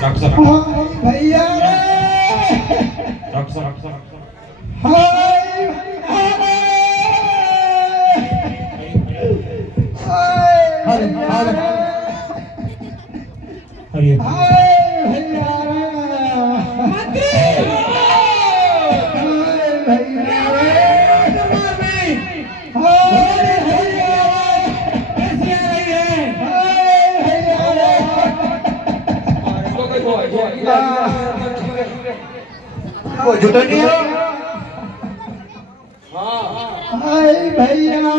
भैया जुटा नहीं हो हाय भैया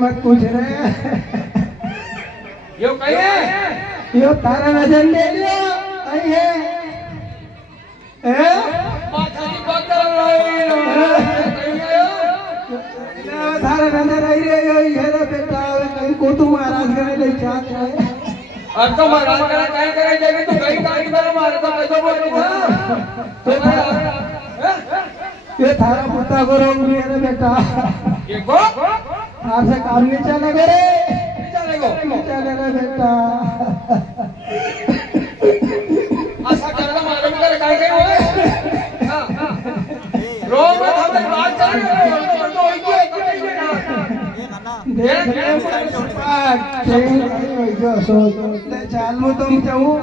मत पूछ रहे यो कहिए यो तारा नजर ले लियो कहिए माथानी बकल तारा नजर आई रे यो ये रे बेटा कहीं को तू महाराज करे ले क्या करे अब तो महाराज करे कहीं करे जाके तू कहीं काई कर मारे तो कैसे बोल तो ये थारा पुता को रोग रे बेटा ये को आपसे काम नहीं चलेगा रे नहीं चलेगा बेटा ऐसा करना मालूम कर काय काय होए हां रोज में हमें बात करेंगे तो देख ले जो सोच ले चाल मु तुम जाऊं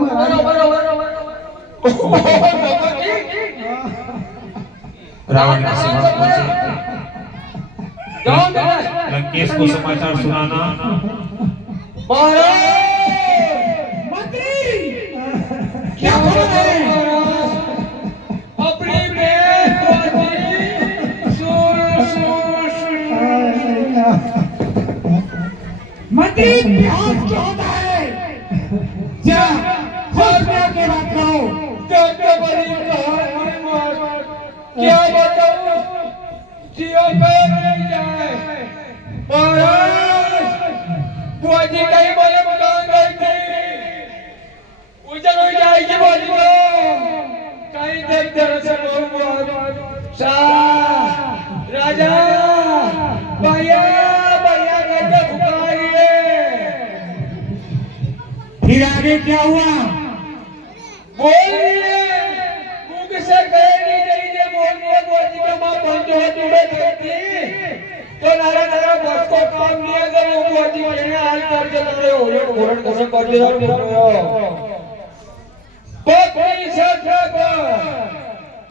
रावण की सभा पहुंचे लंकेश को समाचार सुनाना मंत्री क्या बोल रहे हैं अपनी मंत्री बिहार क्या होता है क्या खुद में आके बात करो क्या बताऊं जियो पे नहीं जाए बुआ जी कहीं बोले मकान गई थी उजड़ हो जाएगी बोली तो कहीं देख दरअसल शाह राजा भैया भैया राजा पुकारिए फिर आगे क्या हुआ बोलिए मुख से कहे नहीं चाहिए बोलिए बोली का माँ बंद हो तुम्हें करती तो नारा नारा बस को काम लिया कर वो बोली कहने आज कर चल रहे हो ये घोरण घोरण कर दिया पत्नी से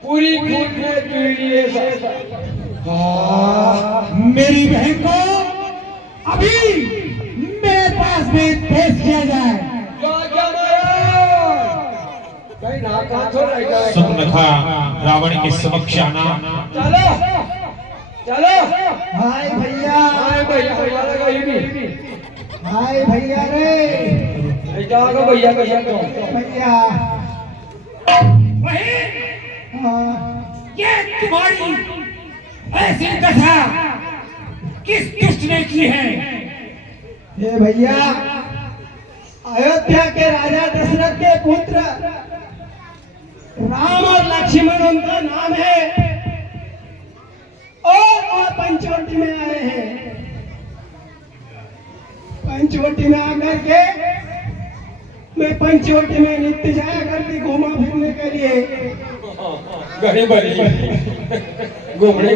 पूरी खुद में पीड़िए मेरी बहन को अभी मेरे पास में पेश किया जाए सुनखा रावण के समक्ष आना चलो चलो हाय भैया हाय भैया रे जाओ भैया भैया ये तुम्हारी ऐसी कथा किस दुष्ट ने की है ये भैया अयोध्या के राजा दशरथ के पुत्र राम और लक्ष्मण उनका नाम है और वह पंचवटी में आए हैं पंचवटी में आकर के मैं पंचवटी में नित्य जाया करती घूमा फिरने के लिए घूमने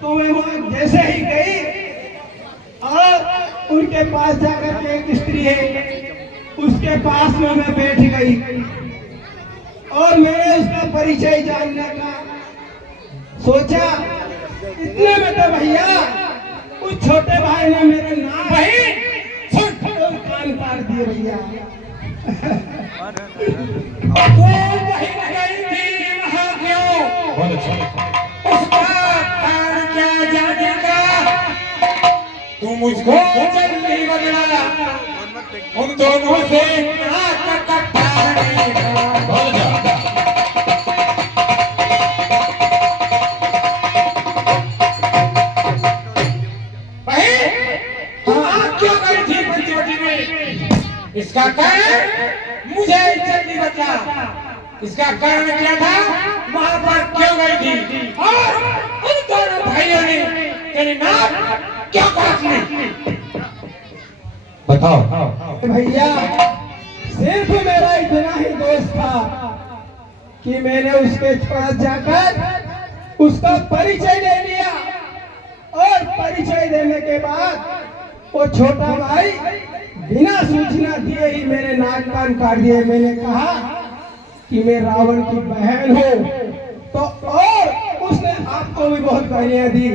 तो मैं वहां जैसे ही गई और उनके पास जाकर के एक स्त्री है उसके पास में मैं बैठ गई और मैंने उसका परिचय जानने का सोचा इतने में तो भैया उस छोटे भाई ने मेरे नाम भाई कान काट दिए भैया उसका कान क्या जानेगा तू मुझको जब नहीं बदला उन दोनों से इसका कारण क्या था, वहां पर क्यों गई थी, और उन दोनों भाइयों ने तेरी नाक क्यों काट ली, बताओ। भैया सिर्फ मेरा इतना ही दोस्त था कि मैंने उसके पास जाकर उसका परिचय ले लिया, और परिचय देने के बाद वो छोटा भाई बिना सूचना दिए ही मेरे नाक कान काट दिए। मैंने कहा कि मैं रावण की बहन हूँ, तो और उसने आपको भी बहुत गालियां दी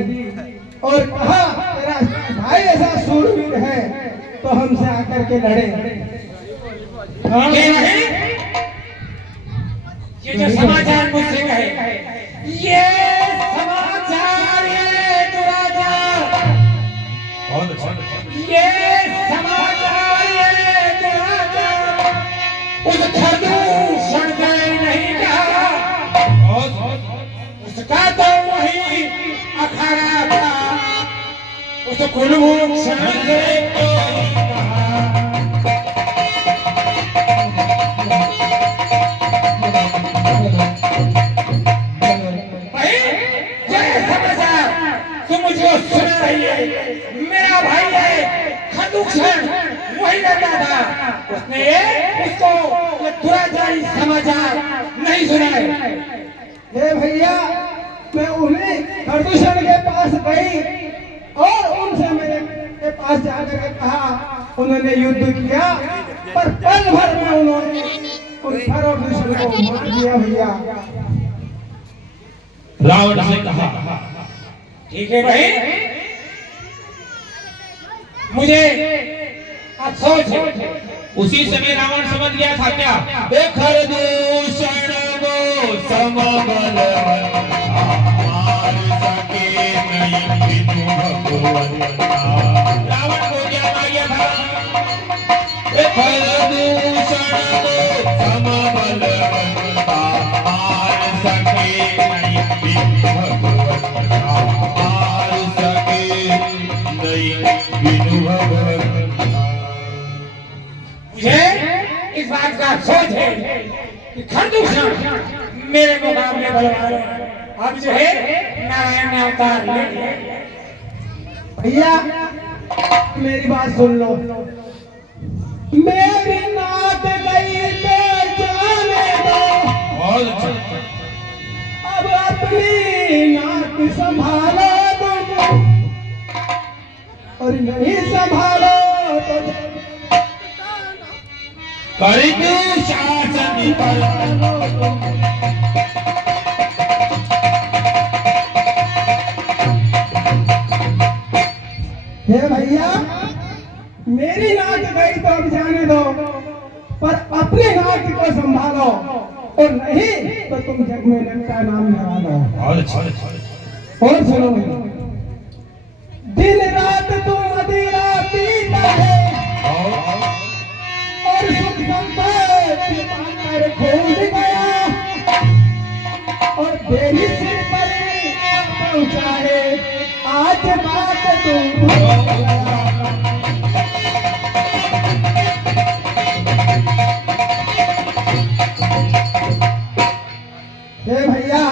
और कहा तेरा भाई ऐसा सूरवीर है तो हमसे आकर के लड़े। हाँ। ये जो समाचार मुझसे कहे, ये समाचार, ये दुराचार, ये समाचार, ये दुराचार उस खरदूषण ने नहीं कहा, उसका तो वही अखाड़ा था, उस कुलभूषण ने नहीं कहा। सुना रही है, मेरा भाई है खरदूषण, वही रहता था, उसने उसको ये दुराचारी समाचार नहीं सुनाए। हे भैया मैं उन्हें खरदूषण के पास गई और उनसे मेरे के पास जाकर के कहा, उन्होंने युद्ध किया पर पल भर में उन्होंने उन खरदूषण को मार दिया। भैया रावण से कहा, ठीक है भाई, मुझे अफसोस है। उसी समय रावण समझ गया था क्या, खरदूषण वो समबल मार सके नहीं बिनु भगवंता। रावण को क्या आ गया था, खरदूषण वो समबल मार सके नहीं बिनु भगवंता, मार सके नहीं बिनु भगवंता। मुझे इस बात का अफसोस है कि खरदूषण मेरे मुकाबले बलवान है। अब जो है नारायण ने अवतार ले लिया। भैया मेरी बात सुन लो, मेरी नाक गई तो जाने दो, अब अपनी नाक संभालो तुम, और नहीं संभालो तो करितु शासन पर। हे भैया मेरी नाक गई तो अब जाने दो, पर अपने नाक को संभालो, और नहीं तो तुम जग में नंका नाम लगा दो। और सुनो दिन रात तू मदिरा पीता है और सुख संपत्ति पाकर खोज गया, और तेरी सिर पर पहुंचा है आज बात तू। हे भैया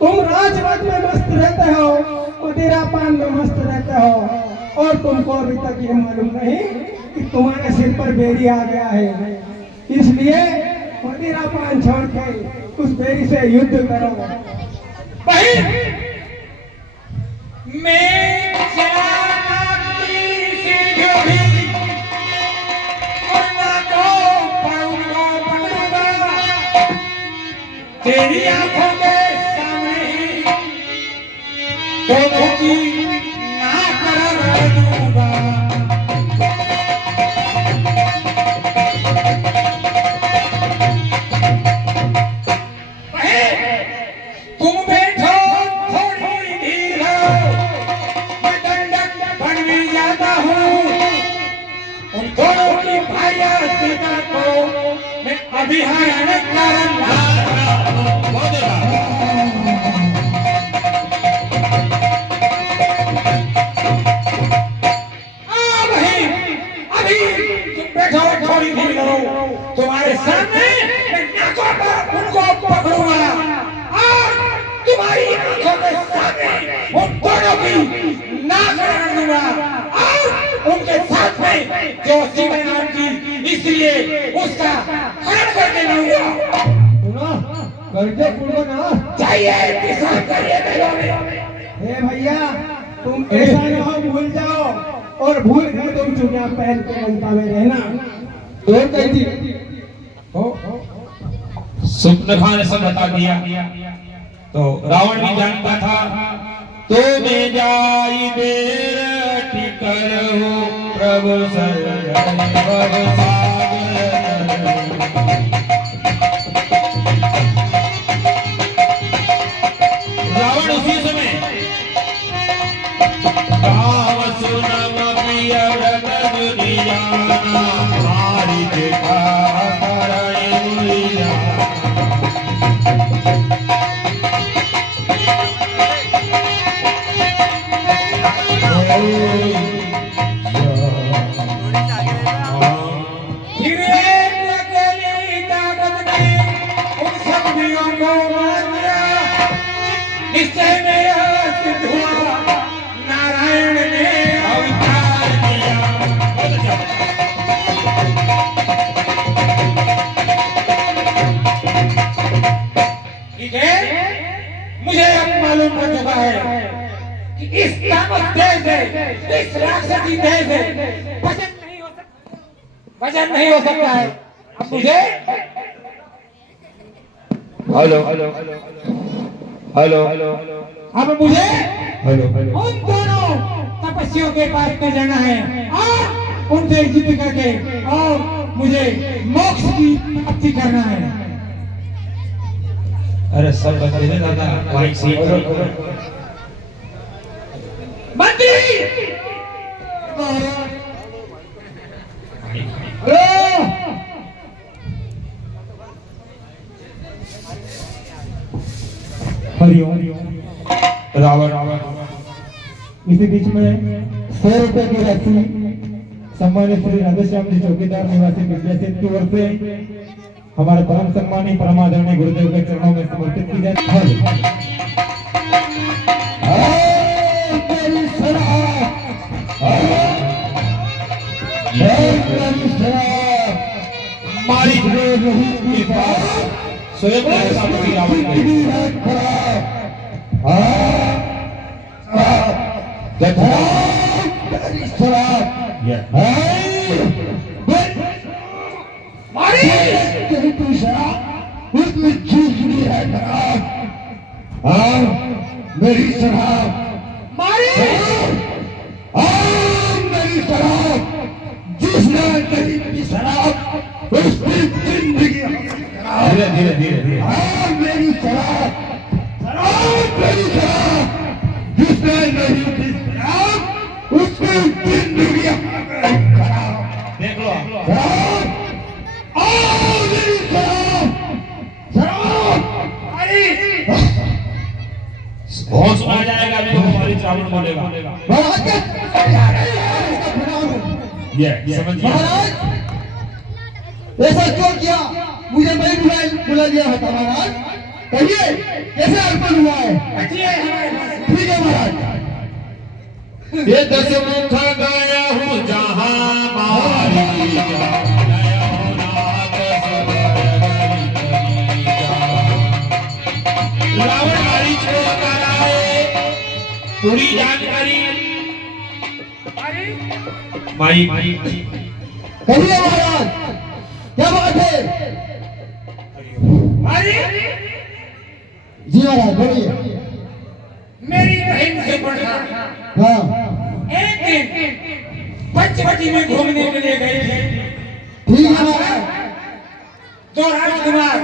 तुम राजवट में मस्त रहते हो, मदिरा पान में मस्त रहते हो, और तुमको अभी तक ये मालूम नहीं कि तुम्हारे सिर पर बेरी आ गया है। इसलिए मदिरा पान छोड़ के उस बेरी से युद्ध करो। भाई मैं जाती सीढ़ी भी और ना तो पाऊंगा पकड़ूंगा, तेरी आंखों के सामने ही दोनों की नाक रगड़ दूंगा। तुम बैठो थोड़ी धीर हो, मैं दंडक बन भी जाता हूँ, उन दोनों की भाई को मैं अभिहारण करूंगा। करके पूर्व ना चाहिए किसान करिए मेलों में। हे भैया तुम ऐसा ना हो भूल जाओ और भूल गए तुम चुनिया पहन के लंका में रहना और कही थी सुपनखा ने सब बता दिया। तो रावण भी जानता था। तो मैं जाई बेर टिकर हो प्रभु शरण भव सागर। रावण उसी समय राम सुनम प्रिय व्रत दुनियाना मारी देखा करे मुलिया। फिर एक अकेली ताकत ने उन शक्तियों को मार दिया। निश्चय में यह सिद्ध हुआ नारायण ने अवतार लिया। ठीक है, मुझे अब मालूम पड़ चुका है कि इस ताकत देश है, इस राक्षसी देश है, वजन नहीं हो सकता है। अब मुझे हेलो हेलो हेलो अब मुझे हेलो उन दोनों तपस्वियों के पास में जाना है और उनसे जीत करके और मुझे मोक्ष की प्राप्ति करना है। अरे सब बता दे दादा भाई सही मंत्री हरिओम। रावण इसी बीच में 100 रुपए की राशि सम्मानित श्री राधेश्याम जी चौकीदार निवासी विद्या सेन की ओर से हमारे परम सम्मानी परमादरणीय गुरुदेव के चरणों में समर्पित की जाए। मारी के पास स्वयं सामग्री रावण उसमें चूसनी है खराब और मेरी शराब मेरी शराब जिसने मेरी शराब उसकी जिंदगी धीरे धीरे धीरे धीरे मेरी शराब मेरी शराब जिसने मेरी शराब उसकी जिंदगी खराब। देख लो मेरी शराब बहुत सुना जाएगा अभी तो हमारी रावण बोलेगा। ये समझिए ऐसा क्यों किया? मुझे नहीं बुला लिया होता महाराज। कहिए कैसे अर्पण हुआ है? ठीक है महाराज। ये 10 मुख गया हूँ जहाँ मारी गया हूँ नाथ सबर गरी जा। रावण मारी छोड़ कर आए पूरी जानकारी माई कहिए महाराज क्या बात है? जी महाराज बोलिए। मेरी बहन से बढ़ा हाँ एक दिन पंचवटी में घूमने के लिए गई थी। ठीक है महाराज। दो राजकुमार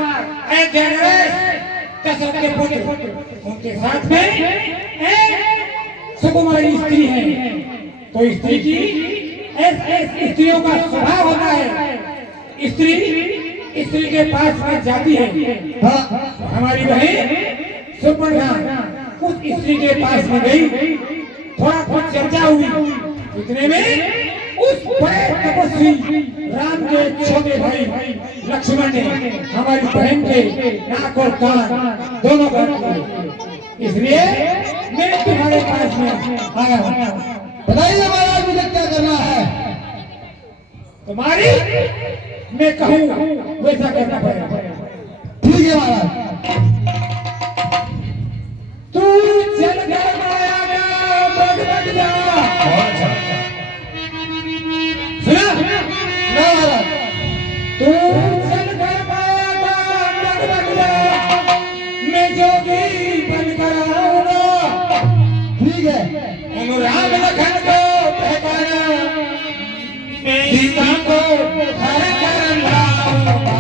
दशरथ के पुत्र उनके साथ में एक सुकुमारी स्त्री है। तो स्त्री की स्त्रियों का स्वभाव होता है, स्त्री के पास में जाती है। हाँ हमारी बहन सुपर्णा उस स्त्री के पास में गई। थोड़ा कुछ चर्चा हुई। इतने में उस बड़े तपस्वी राम के छोटे भाई लक्ष्मण ने हमारी बहन के नाक और कान दोनों काट दिए। इसलिए मैं तुम्हारे पास में आया हूँ। बताइए महाराज मुझे क्या करना है? तुम्हारी मैं कहूँ वैसा करना पड़ेगा। ठीक है महाराज। ठीक है। उन राम लखन को पहचाना, सीता को हर कर लाऊंगा।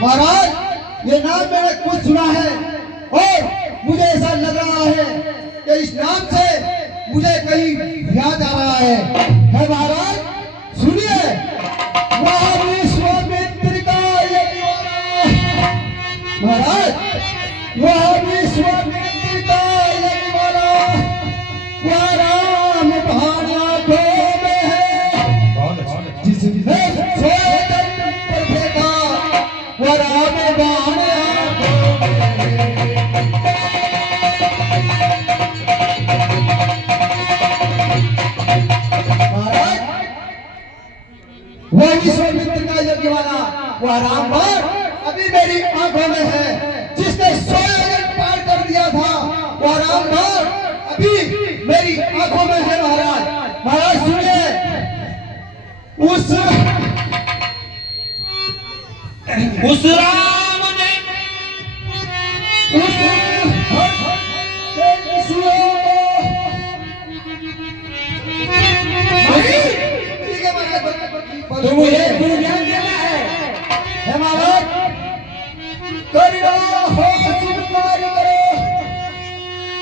महाराज ये नाम मैंने कुछ सुना है और मुझे ऐसा लग रहा है कि इस नाम से मुझे कहीं याद आ रहा है महाराज सुनिए। वह विश्वामित्र का यज्ञ महाराज, वह विश्वामित्र का यज्ञ वह राम भाना में है, जिसने देखा वह राम भाना वो विश्वामित्र का यज्ञ वाला वह रामबाण अभी मेरी आंखों में है। जिसने 100 योजन पार कर दिया था वह रामबाण अभी मेरी आंखों में है महाराज। महाराज सुनिए, उस राम ने तो मुझे गुरु ज्ञान देना है महाराज। करुणा हो स्वीकार करो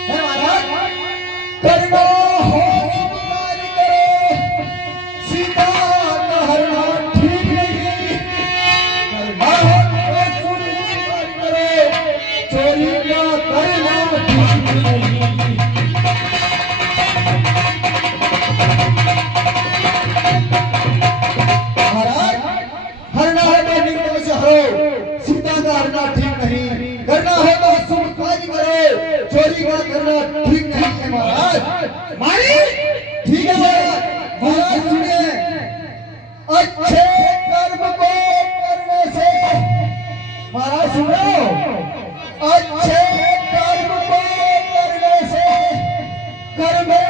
हे महाराज, करुणा हो स्वीकार करो। सीता का हरना ठीक नहीं, करुणा हो स्वीकार करो। चोरी का करना ठीक नहीं। सीता का हरना ठीक नहीं, करना है तो शुभ कार्य करो। चोरी का करना ठीक नहीं है महाराज। मारी ठीक है महाराज। महाराज सुनिए, अच्छे कर्म को करने से महाराज सुनो, अच्छे कर्म को करने से घर में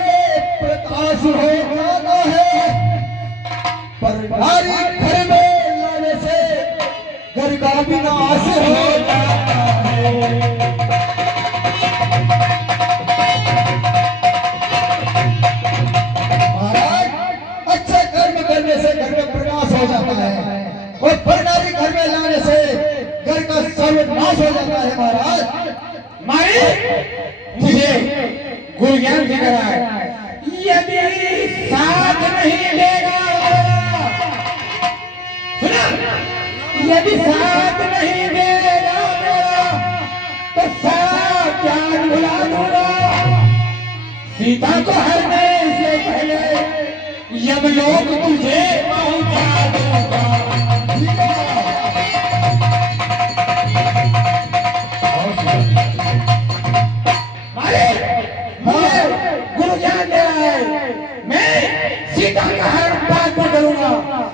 प्रकाश हो जाता है, पर नारी घर में लाने से घर का विनाश हो जाता है। महाराज अच्छे कर्म करने से घर में प्रकाश हो जाता है और परनारी घर में लाने से घर का सर्वनाश हो जाता है महाराज। मारी मुझे गुरु ज्ञान से करा है। यदि साथ नहीं देगा सुना, यदि साथ नहीं देगा मेरा तो सारा ज्ञान भुला दूंगा। सीता को हरने से पहले यमलोक तुझे पहुंचा दूंगा। गुरु ज्ञान दे रहा है, मैं सीता का हर बात पर करूंगा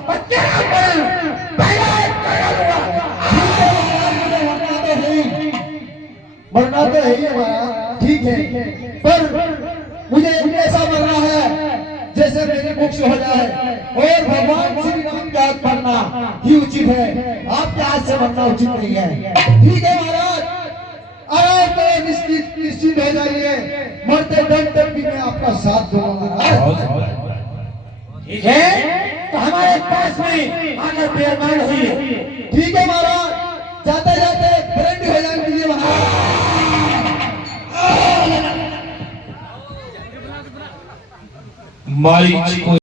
और तेरा मरण पहला मरना तो है ही हमारा ठीक है, पर मुझे ऐसा मरना है जैसे मेरे मुख हो जाए और भगवान श्री राम का मरना ही उचित है। आपके हाथ से मरना उचित नहीं है। ठीक है महाराज, आराम करें, निश्चित हो जाइए। मरते दम तक भी मैं आपका साथ दूंगा महाराज। ठीक है, तो हमारे पास में आकर बेईमान हुई है। ठीक है महाराज, जाते जाते फ्रेंड हो जाएंगे महाराज। मारी